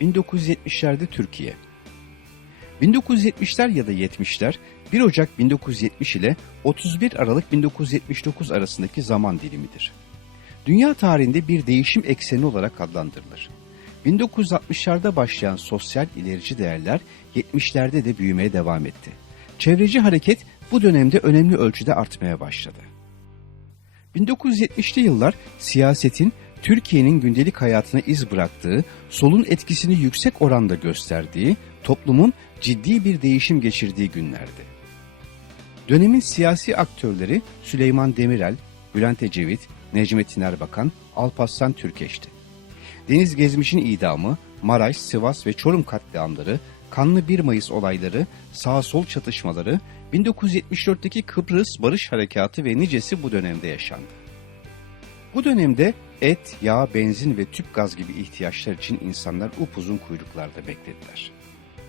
1970'lerde Türkiye 1970'ler ya da 70'ler 1 Ocak 1970 ile 31 Aralık 1979 arasındaki zaman dilimidir. Dünya tarihinde bir değişim ekseni olarak adlandırılır. 1960'larda başlayan sosyal ilerici değerler 70'lerde de büyümeye devam etti. Çevreci hareket bu dönemde önemli ölçüde artmaya başladı. 1970'li yıllar siyasetin Türkiye'nin gündelik hayatına iz bıraktığı, solun etkisini yüksek oranda gösterdiği, toplumun ciddi bir değişim geçirdiği günlerdi. Dönemin siyasi aktörleri Süleyman Demirel, Bülent Ecevit, Necmettin Erbakan, Alparslan Türkeş'ti. Deniz Gezmiş'in idamı, Maraş, Sivas ve Çorum katliamları, kanlı 1 Mayıs olayları, sağ-sol çatışmaları, 1974'teki Kıbrıs Barış Harekatı ve nicesi bu dönemde yaşandı. Bu dönemde et, yağ, benzin ve tüp gaz gibi ihtiyaçlar için insanlar upuzun kuyruklarda beklediler.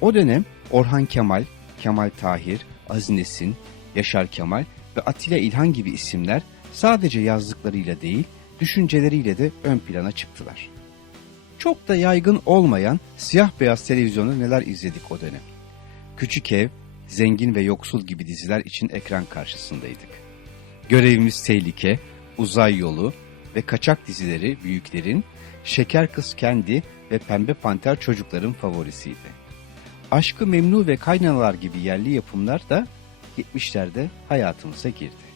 O dönem Orhan Kemal, Kemal Tahir, Aziz Nesin, Yaşar Kemal ve Atilla İlhan gibi isimler sadece yazdıklarıyla değil, düşünceleriyle de ön plana çıktılar. Çok da yaygın olmayan siyah beyaz televizyonda neler izledik o dönem. Küçük Ev, Zengin ve Yoksul gibi diziler için ekran karşısındaydık. Görevimiz Tehlike, Uzay Yolu ve Kaçak dizileri büyüklerin, Şeker Kız Kendi ve Pembe Panter çocukların favorisiydi. Aşkı Memnu ve Kaynanalar gibi yerli yapımlar da 70'lerde hayatımıza girdi.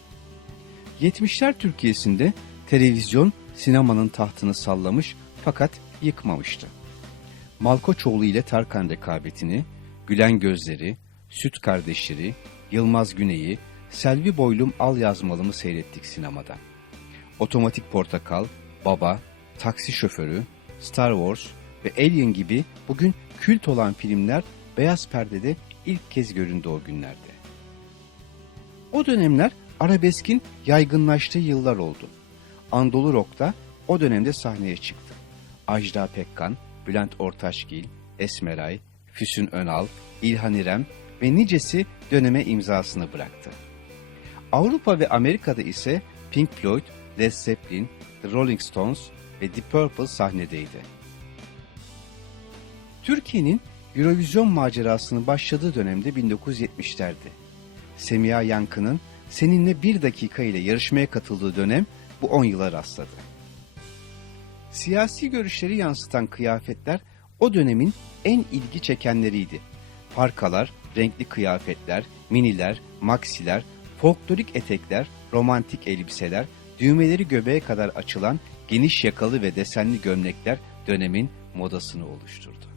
70'ler Türkiye'sinde televizyon sinemanın tahtını sallamış fakat yıkmamıştı. Malkoçoğlu ile Tarkan rekabetini, Gülen Gözleri, Süt Kardeşleri, Yılmaz Güney'i, Selvi Boylum Al Yazmalımı seyrettik sinemada. Otomatik Portakal, Baba, Taksi Şoförü, Star Wars ve Alien gibi bugün kült olan filmler beyaz perdede ilk kez göründü o günlerde. O dönemler arabeskin yaygınlaştığı yıllar oldu. Anadolu Rock'ta o dönemde sahneye çıktı. Ajda Pekkan, Bülent Ortaçgil, Esmeray, Füsun Önal, İlhan İrem ve nicesi döneme imzasını bıraktı. Avrupa ve Amerika'da ise Pink Floyd, Led Zeppelin, The Rolling Stones ve Deep Purple sahnedeydi. Türkiye'nin Eurovision macerasının başladığı dönemde 1970'lerdi. Semiha Yankı'nın seninle bir dakika ile yarışmaya katıldığı dönem bu 10 yıla rastladı. Siyasi görüşleri yansıtan kıyafetler o dönemin en ilgi çekenleriydi. Parkalar, renkli kıyafetler, miniler, maksiler, folklorik etekler, romantik elbiseler, düğmeleri göbeğe kadar açılan geniş yakalı ve desenli gömlekler dönemin modasını oluşturdu.